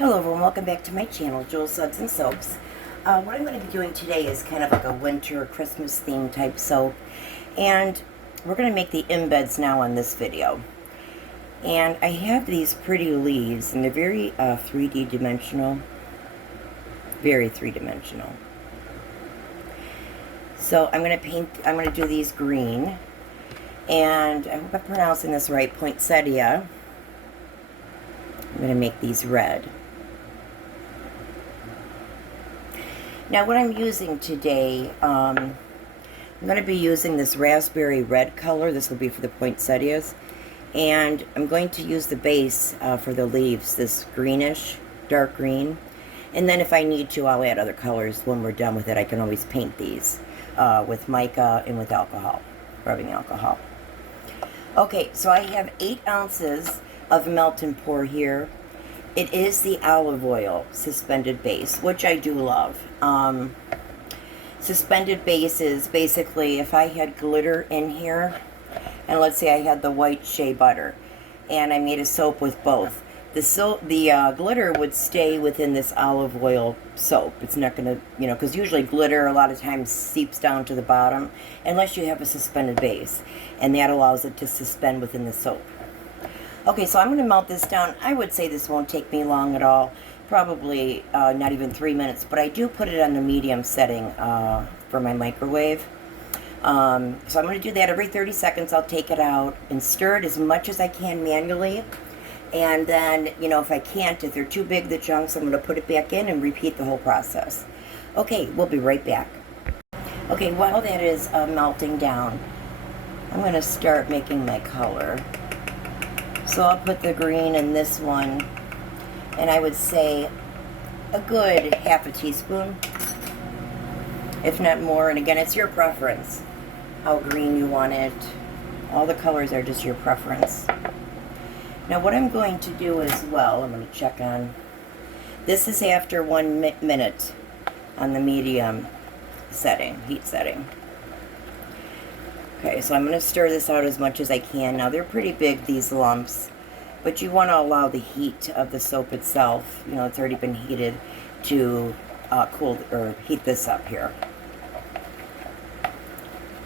Hello everyone, welcome back to my channel, Jewel Suds and Soaps. What I'm going to be doing today is kind of like a winter Christmas theme type soap. And we're going to make the embeds now on this video. And I have these pretty leaves, and they're very 3D dimensional. Very three-dimensional. So I'm going to do these green. And I hope I'm pronouncing this right, poinsettia. I'm going to make these red. Now what I'm using today, I'm going to be using this raspberry red color. This will be for the poinsettias. And I'm going to use the base for the leaves, this greenish, dark green. And then if I need to, I'll add other colors when we're done with it. I can always paint these with mica and with alcohol, rubbing alcohol. Okay, so I have 8 ounces of melt and pour here. It is the olive oil suspended base, which I do love. Suspended base is basically if I had glitter in here, and let's say I had the white shea butter, and I made a soap with both. The glitter would stay within this olive oil soap. It's not going to, because usually glitter a lot of times seeps down to the bottom, unless you have a suspended base, and that allows it to suspend within the soap. Okay, so I'm going to melt this down. I would say this won't take me long at all. Probably not even 3 minutes, but I do put it on the medium setting for my microwave. So I'm going to do that every 30 seconds. I'll take it out and stir it as much as I can manually. And then, if I can't, if they're too big, the chunks, I'm going to put it back in and repeat the whole process. Okay, we'll be right back. Okay, while that is melting down, I'm going to start making my color. So I'll put the green in this one, and I would say a good half a teaspoon, if not more. And again, it's your preference, how green you want it. All the colors are just your preference. Now what I'm going to do as well, I'm going to check on, this is after 1 minute on the medium setting, heat setting. Okay, so I'm going to stir this out as much as I can. Now, they're pretty big, these lumps, but you want to allow the heat of the soap itself, it's already been heated, to cool or heat this up here.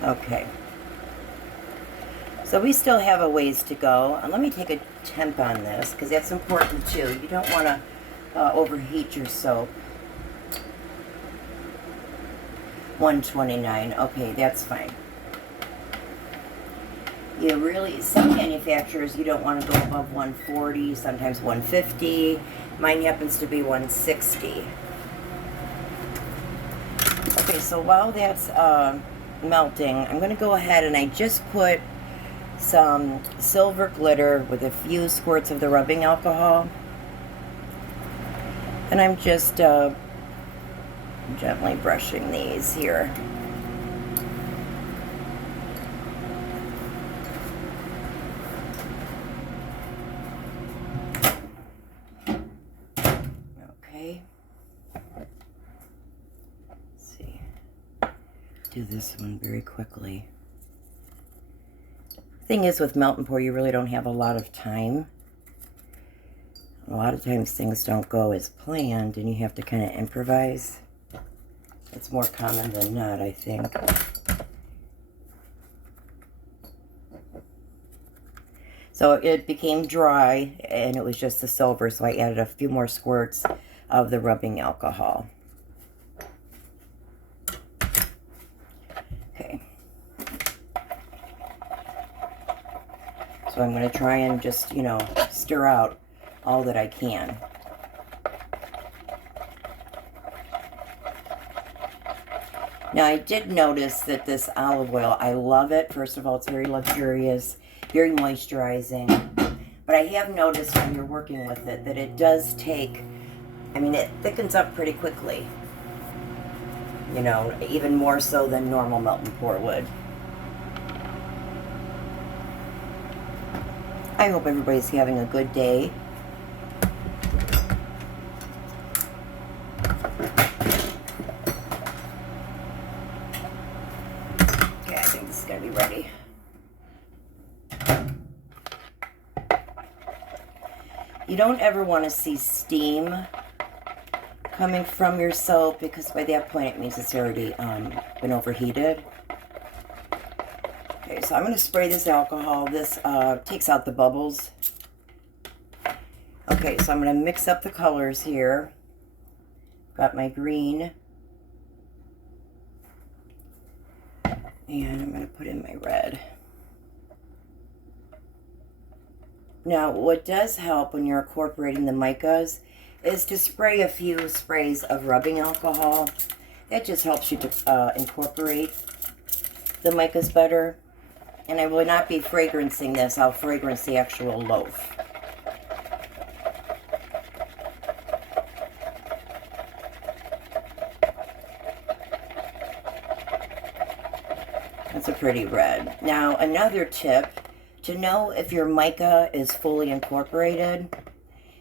Okay. So we still have a ways to go. And let me take a temp on this, because that's important too. You don't want to overheat your soap. 129. Okay, that's fine. Some manufacturers, you don't want to go above 140, sometimes 150. Mine happens to be 160. Okay, so while that's melting, I'm going to go ahead and I just put some silver glitter with a few squirts of the rubbing alcohol. And I'm just gently brushing these here. Do this one very quickly. Thing is, with melt and pour, you really don't have a lot of time. A lot of times things don't go as planned and you have to kind of improvise. It's more common than not, I think. So it became dry and it was just the silver, so I added a few more squirts of the rubbing alcohol. So I'm going to try and just, stir out all that I can. Now, I did notice that this olive oil, I love it. First of all, it's very luxurious, very moisturizing. But I have noticed when you're working with it that it does take, it thickens up pretty quickly. Even more so than normal melt and pour would. I hope everybody's having a good day. Okay, I think this is going to be ready. You don't ever want to see steam coming from your soap, because by that point it means it's already been overheated. Okay, so I'm going to spray this alcohol. This takes out the bubbles. Okay, so I'm going to mix up the colors here. Got my green. And I'm going to put in my red. Now, what does help when you're incorporating the micas is to spray a few sprays of rubbing alcohol. That just helps you to incorporate the micas better. And I will not be fragrancing this. I'll fragrance the actual loaf. That's a pretty red. Now, another tip to know if your mica is fully incorporated.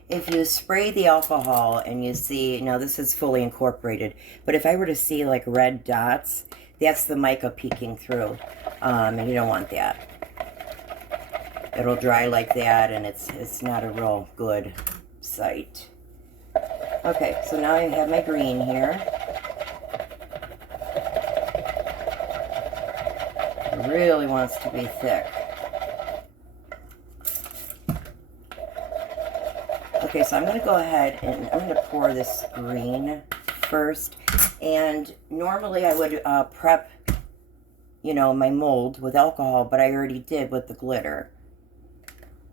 If you spray the alcohol and you see, now this is fully incorporated, but if I were to see like red dots, that's the mica peeking through, and you don't want that. It'll dry like that, and it's not a real good sight. Okay, so now I have my green here. It really wants to be thick. Okay, so I'm going to go ahead and I'm going to pour this green first. And normally I would prep, you know, my mold with alcohol, but I already did with the glitter.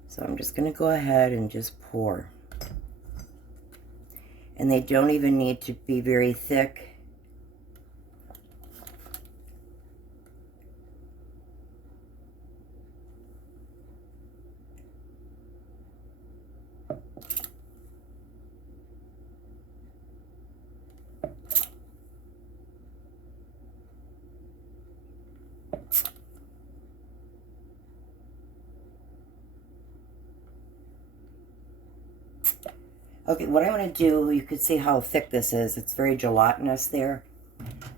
So I'm just going to go ahead and just pour. And they don't even need to be very thick. Okay, what I'm going to do, you can see how thick this is. It's very gelatinous there.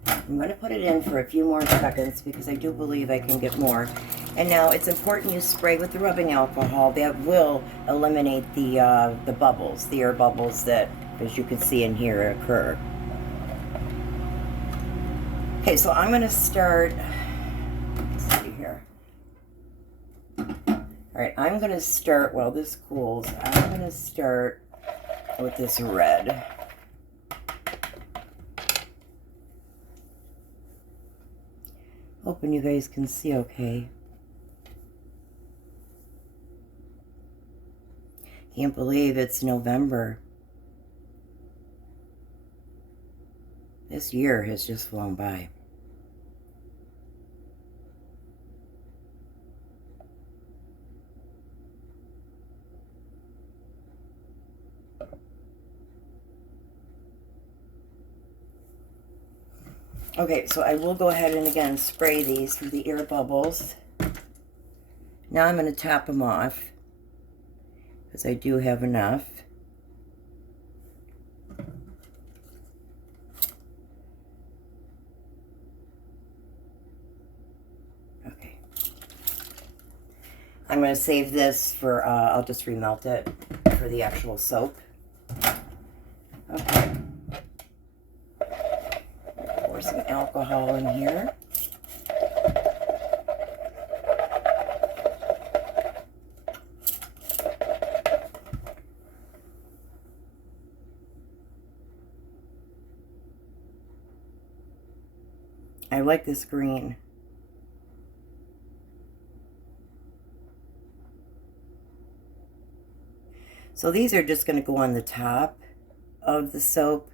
I'm going to put it in for a few more seconds because I do believe I can get more. And now it's important you spray with the rubbing alcohol. That will eliminate the bubbles, the air bubbles that, as you can see in here, occur. Okay, so I'm going to start, let's see here. All right, I'm going to start, while this cools, I'm going to start with this red. Hoping you guys can see okay. Can't believe it's November. This year has just flown by. Okay, so I will go ahead and again spray these through the air bubbles. Now I'm going to top them off because I do have enough. Okay. I'm going to save this for, I'll just remelt it for the actual soap. Okay. Some alcohol in here. I like this green. So these are just going to go on the top of the soap.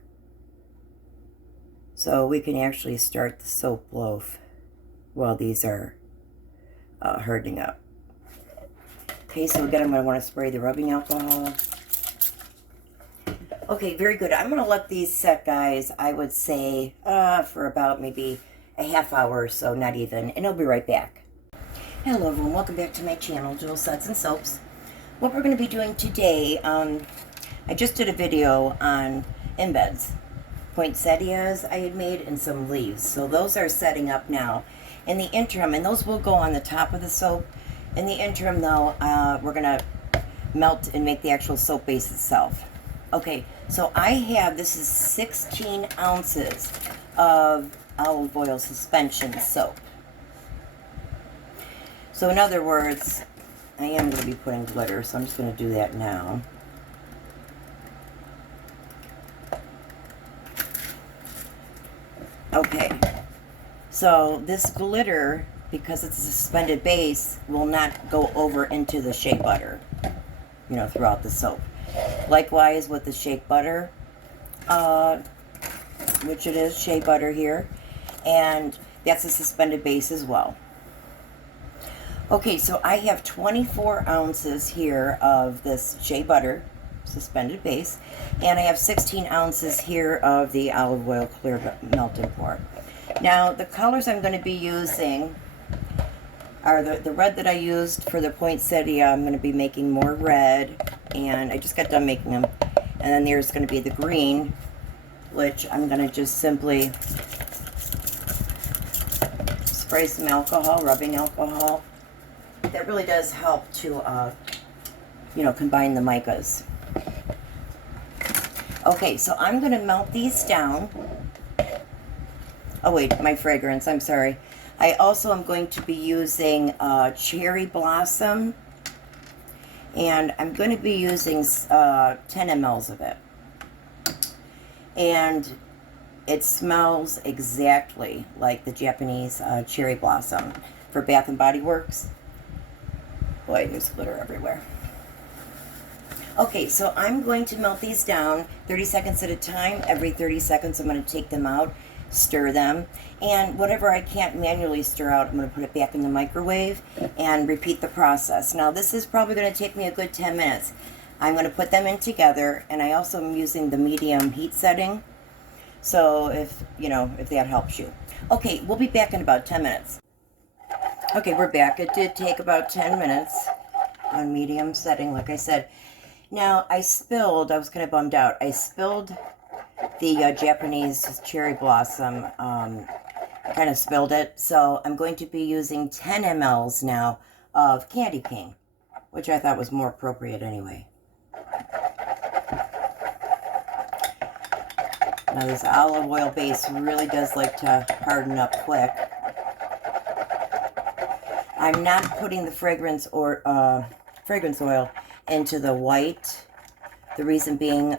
So we can actually start the soap loaf while these are hardening up. Okay, so again, I'm going to want to spray the rubbing alcohol. Okay, very good. I'm going to let these set, guys, I would say for about maybe a half hour or so, not even, and I'll be right back. Hello, everyone. Welcome back to my channel, Jewel Suds and Soaps. What we're going to be doing today, I just did a video on embeds. Poinsettias I had made and some leaves. So those are setting up now. In the interim, and those will go on the top of the soap. In the interim though, we're going to melt and make the actual soap base itself. Okay, so I have, this is 16 ounces of olive oil suspension soap. So in other words, I am going to be putting glitter, so I'm just going to do that now. Okay, so this glitter, because it's a suspended base, will not go over into the shea butter, you know, throughout the soap. Likewise with the shea butter, which it is shea butter here, and that's a suspended base as well. Okay, so I have 24 ounces here of this shea butter suspended base, and I have 16 ounces here of the olive oil clear melt and pour. Now the colors I'm going to be using are the red that I used for the poinsettia. I'm going to be making more red, and I just got done making them. And then there's going to be the green, which I'm going to just simply spray some alcohol, rubbing alcohol. That really does help to, you know, combine the micas. Okay, so I'm going to melt these down. Oh wait, my fragrance, I'm sorry. I also am going to be using cherry blossom, and I'm going to be using 10 mLs of it. And it smells exactly like the Japanese cherry blossom for Bath and Body Works. Boy, there's glitter everywhere. Okay, so I'm going to melt these down 30 seconds at a time. Every 30 seconds I'm going to take them out, stir them, and whatever I can't manually stir out, I'm going to put it back in the microwave and repeat the process. Now this is probably going to take me a good 10 minutes. I'm going to put them in together, and I also am using the medium heat setting, so if that helps you. Okay, we'll be back in about 10 minutes. Okay, we're back. It did take about 10 minutes on medium setting, like I said. Now, I was kind of bummed out. I spilled the Japanese cherry blossom. I kind of spilled it. So I'm going to be using 10 mLs now of candy cane, which I thought was more appropriate anyway. Now, this olive oil base really does like to harden up quick. I'm not putting the fragrance oil into the white. The reason being,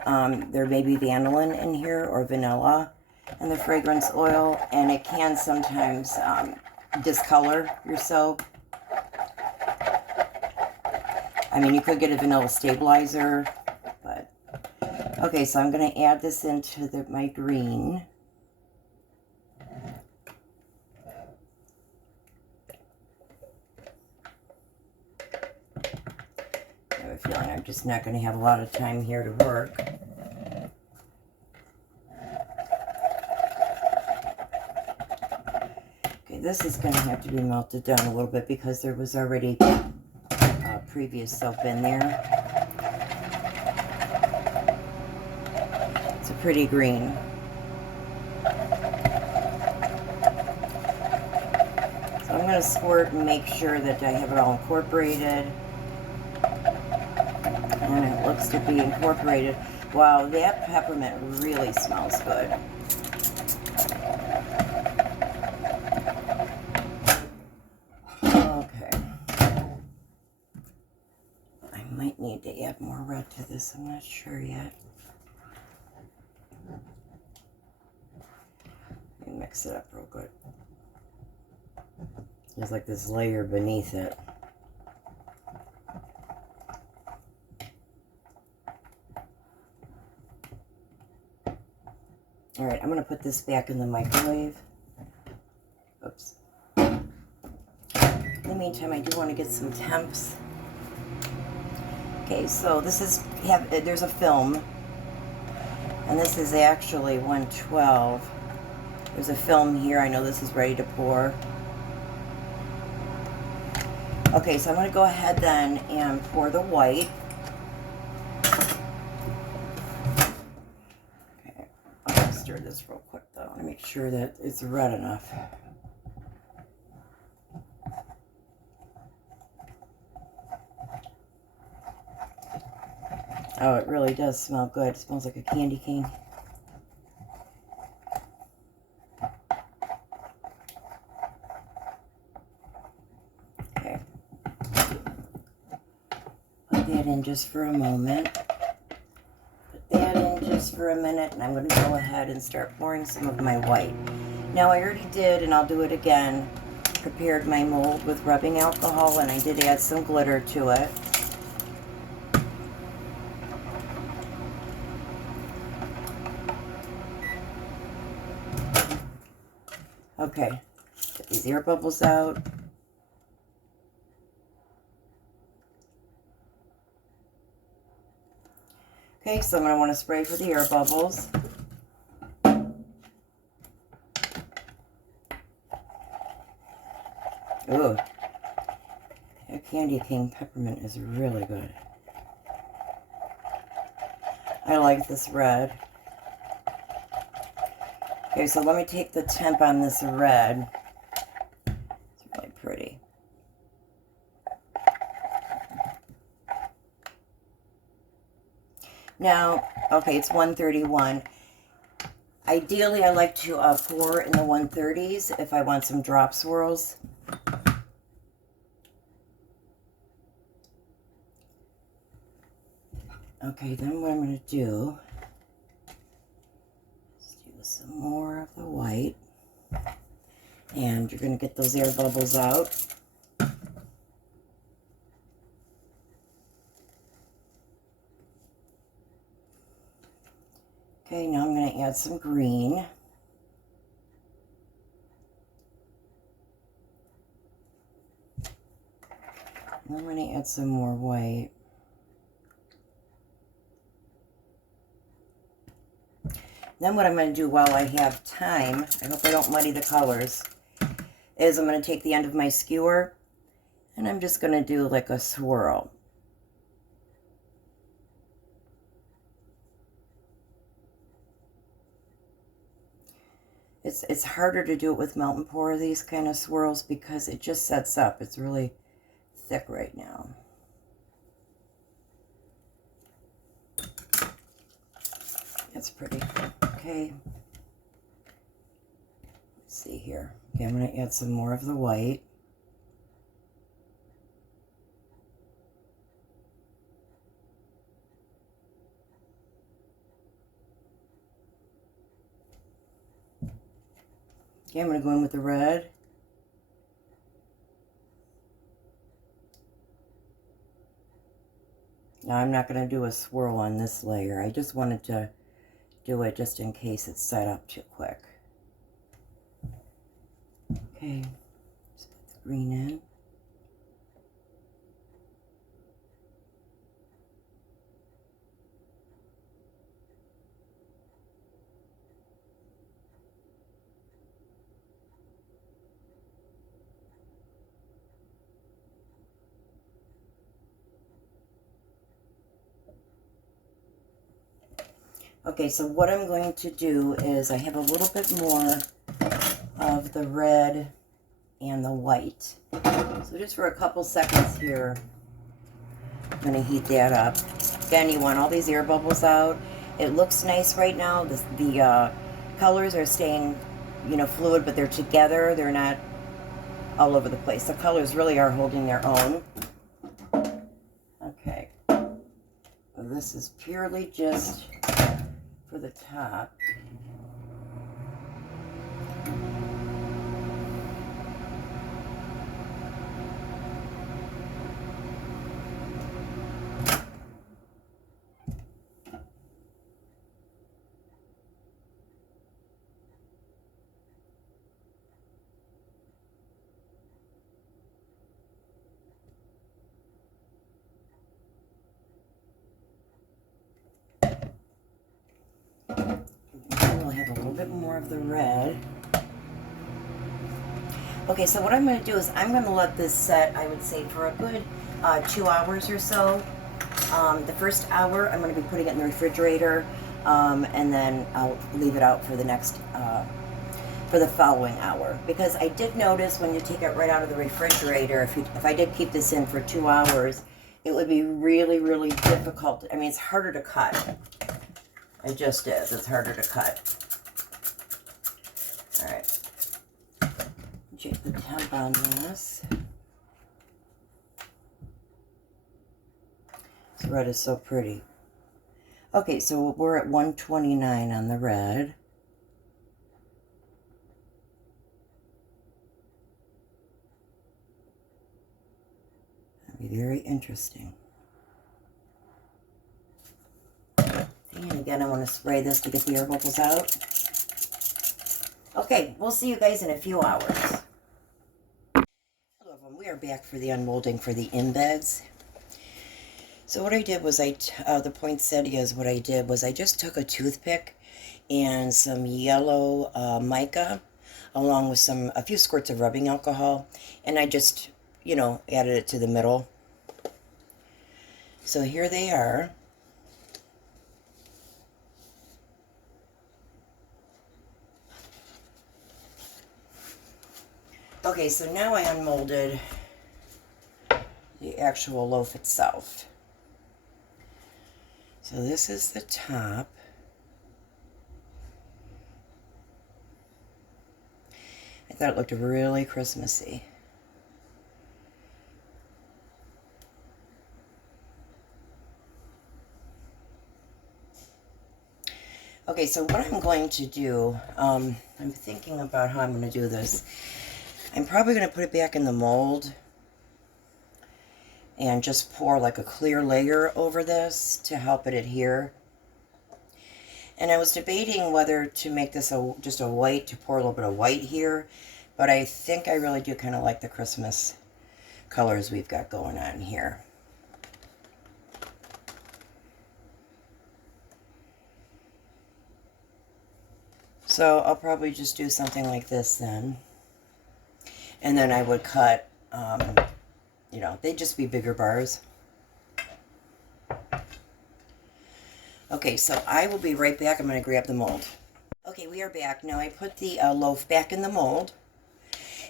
there may be vanillin in here or vanilla in the fragrance oil, and it can sometimes discolor your soap. I mean, you could get a vanilla stabilizer, but okay. So I'm going to add this into my green. I have a feeling I'm just not going to have a lot of time here to work. Okay, this is going to have to be melted down a little bit because there was already previous soap in there. It's a pretty green. So I'm going to squirt and make sure that I have it all incorporated. And it looks to be incorporated. Wow, that peppermint really smells good. Okay. I might need to add more red to this. I'm not sure yet. Let me mix it up real good. There's like this layer beneath it. All right, I'm going to put this back in the microwave. Oops. In the meantime, I do want to get some temps. Okay, so this is, there's a film, and this is actually 112. There's a film here. I know this is ready to pour. Okay, so I'm going to go ahead then and pour the white. Stir this real quick though. I want to make sure that it's red enough. Oh, it really does smell good. It smells like a candy cane. Okay. Put that in just for a moment. Put that in just for a minute, and I'm going to go ahead and start pouring some of my white. Now, I already did, and I'll do it again, prepared my mold with rubbing alcohol, and I did add some glitter to it. Okay, get these air bubbles out. Okay, so I'm going to want to spray for the air bubbles. Ooh, that candy cane peppermint is really good. I like this red. Okay, so let me take the temp on this red. It's really pretty. Now, okay, it's 131. Ideally, I like to pour in the 130s if I want some drop swirls. Okay, then what I'm going to do is do some more of the white. And you're going to get those air bubbles out. Okay, now I'm going to add some green. And I'm going to add some more white. Then what I'm going to do while I have time, I hope I don't muddy the colors, is I'm going to take the end of my skewer and I'm just going to do like a swirl. It's harder to do it with melt and pour these kind of swirls because it just sets up. It's really thick right now. That's pretty. Okay. Let's see here. Okay, I'm going to add some more of the white. Okay, I'm going to go in with the red. Now I'm not going to do a swirl on this layer. I just wanted to do it just in case it's set up too quick. Okay, just put the green in. Okay, so what I'm going to do is I have a little bit more of the red and the white. So just for a couple seconds here, I'm going to heat that up. Again, you want all these air bubbles out. It looks nice right now. The colors are staying, you know, fluid, but they're together. They're not all over the place. The colors really are holding their own. Okay. This is purely just for the top. We'll have a little bit more of the red. Okay, so what I'm going to do is I'm going to let this set, I would say, for a good 2 hours or so. The first hour, I'm going to be putting it in the refrigerator, and then I'll leave it out for the next, for the following hour. Because I did notice when you take it right out of the refrigerator, if I did keep this in for 2 hours, it would be really, really difficult. I mean, it's harder to cut. It just is. It's harder to cut. All right. Check the temp on this. This red is so pretty. Okay, so we're at 129 on the red. That'd be very interesting. And again, I want to spray this to get the air bubbles out. Okay, we'll see you guys in a few hours. Hello everyone, we are back for the unmolding for the embeds. So what I did was the poinsettias, what I did was I just took a toothpick and some yellow mica along with a few squirts of rubbing alcohol, and I just, you know, added it to the middle. So here they are. Okay, so now I unmolded the actual loaf itself. So this is the top. I thought it looked really Christmassy. Okay, so what I'm going to do, I'm thinking about how I'm going to do this. I'm probably going to put it back in the mold and just pour like a clear layer over this to help it adhere. And I was debating whether to make this just a white, to pour a little bit of white here, but I think I really do kind of like the Christmas colors we've got going on here. So I'll probably just do something like this then. And then I would cut, you know, they'd just be bigger bars. Okay, so I will be right back. I'm going to grab the mold. Okay, we are back. Now I put the loaf back in the mold.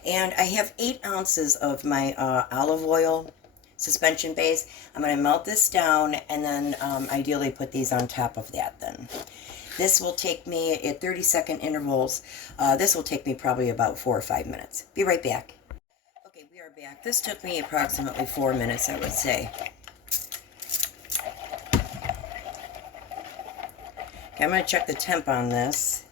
And I have 8 ounces of my olive oil suspension base. I'm going to melt this down and then ideally put these on top of that then. This will take me at 30-second intervals. This will take me probably about 4 or 5 minutes. Be right back. Okay, we are back. This took me approximately 4 minutes, I would say. Okay, I'm going to check the temp on this.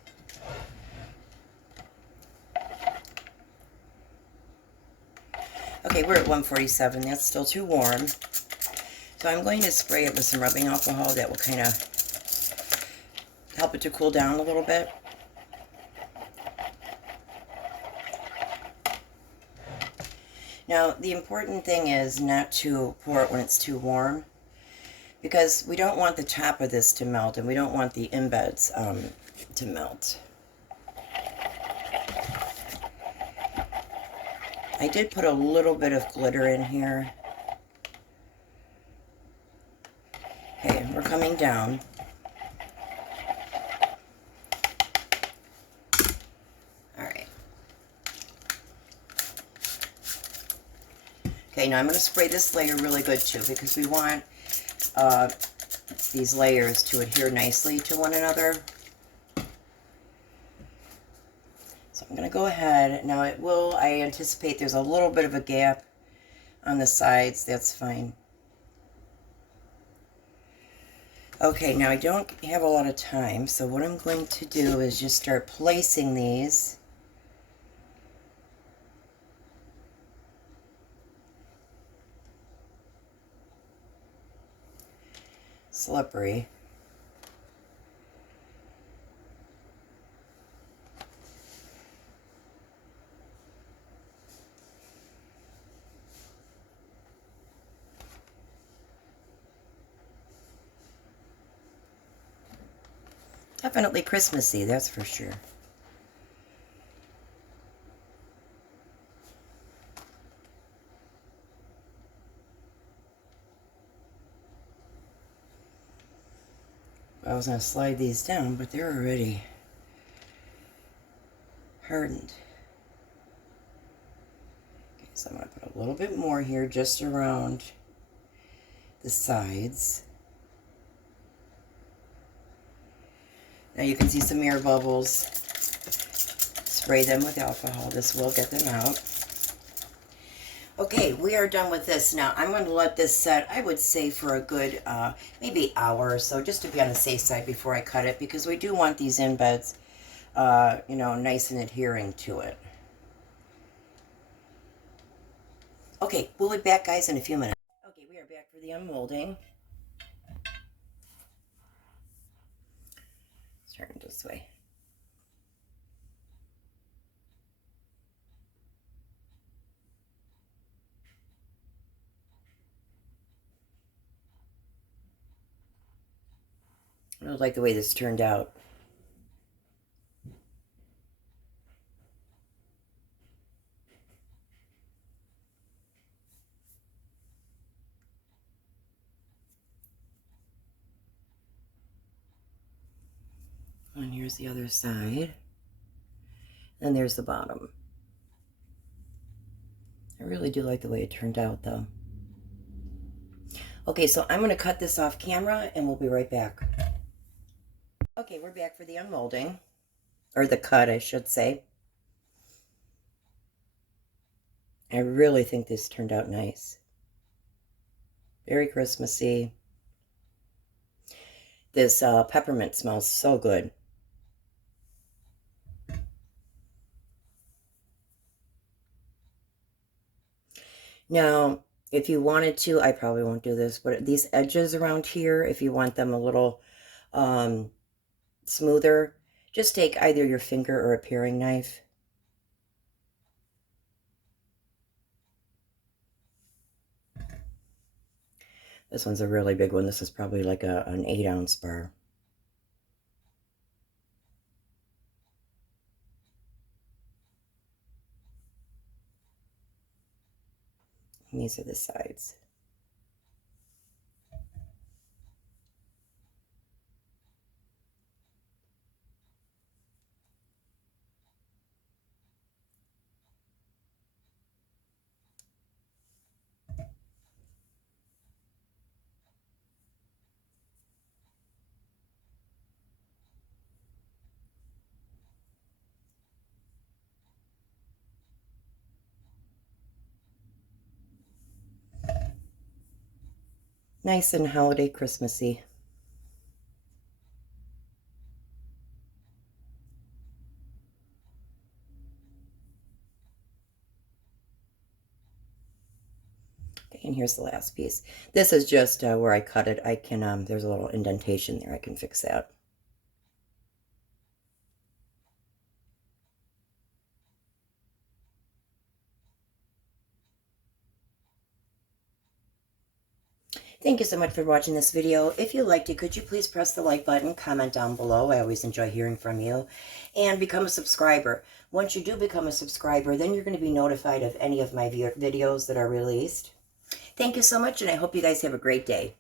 Okay, we're at 147. That's still too warm. So I'm going to spray it with some rubbing alcohol that will kind of help it to cool down a little bit. Now, the important thing is not to pour it when it's too warm, because we don't want the top of this to melt and we don't want the embeds to melt. I did put a little bit of glitter in here. Okay, we're coming down. Okay, now I'm going to spray this layer really good too, because we want these layers to adhere nicely to one another. So I'm going to go ahead. Now it will, I anticipate there's a little bit of a gap on the sides. That's fine. Okay, now I don't have a lot of time, so what I'm going to do is just start placing these. Slippery. Definitely Christmassy, that's for sure. I was going to slide these down, but they're already hardened. Okay, so I'm going to put a little bit more here just around the sides. Now you can see some air bubbles. Spray them with alcohol. This will get them out. Okay, we are done with this. Now, I'm going to let this set, I would say, for a good, maybe hour or so, just to be on the safe side before I cut it, because we do want these embeds, you know, nice and adhering to it. Okay, we'll be back, guys, in a few minutes. Okay, we are back for the unmolding. Let's turn it this way. I don't like the way this turned out. And here's the other side. And there's the bottom. I really do like the way it turned out, though. Okay, so I'm going to cut this off camera, and we'll be right back. Okay, we're back for the unmolding. Or the cut, I should say. I really think this turned out nice. Very Christmassy. This peppermint smells so good. Now, if you wanted to, I probably won't do this, but these edges around here, if you want them a little smoother, just take either your finger or a paring knife. This one's a really big one. This is probably like an 8-ounce bar. And these are the sides. Nice and holiday Christmassy. Okay, and here's the last piece. This is just where I cut it. I can, there's a little indentation there. I can fix that. Thank you so much for watching this video. If you liked it, could you please press the like button, comment down below. I always enjoy hearing from you. And become a subscriber. Once you do become a subscriber, then you're going to be notified of any of my videos that are released. Thank you so much, and I hope you guys have a great day.